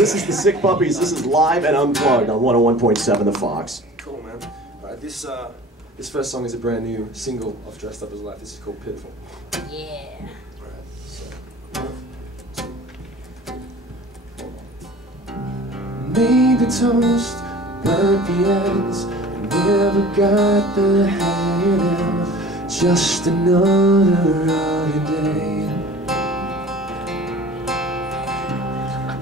This is the Sick Puppies. This is live and unplugged on 101.7 The Fox. Cool, man. Alright, this first song is a brand new single of Dressed Up as Life. This is called Pitiful. Yeah. Alright, so. Made the toast, burnt the ends, never got the hang of them. Just another holiday.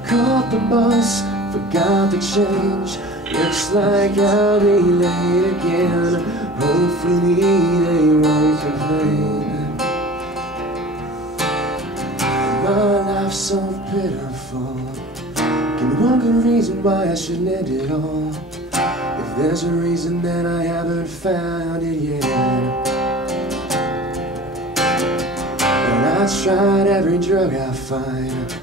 Caught the bus, forgot the change. Looks like I'll be late again. Hopefully they won't complain. My life's so pitiful. Give me one good reason why I shouldn't end it all. If there's a reason, then I haven't found it yet. And I tried every drug I find,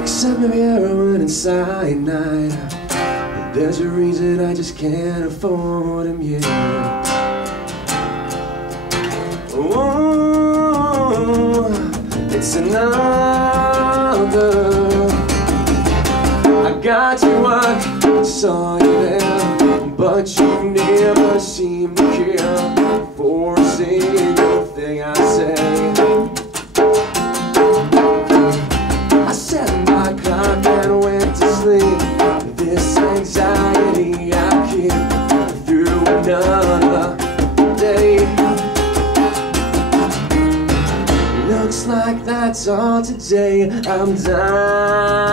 except maybe heroin and cyanide. But there's a reason I just can't afford them yet. Oh, it's another. I got you, I saw you there, but you never seem to care for a single thing I say. I set my clock and went to sleep. This anxiety I keep through another day. Looks like that's all today. I'm done.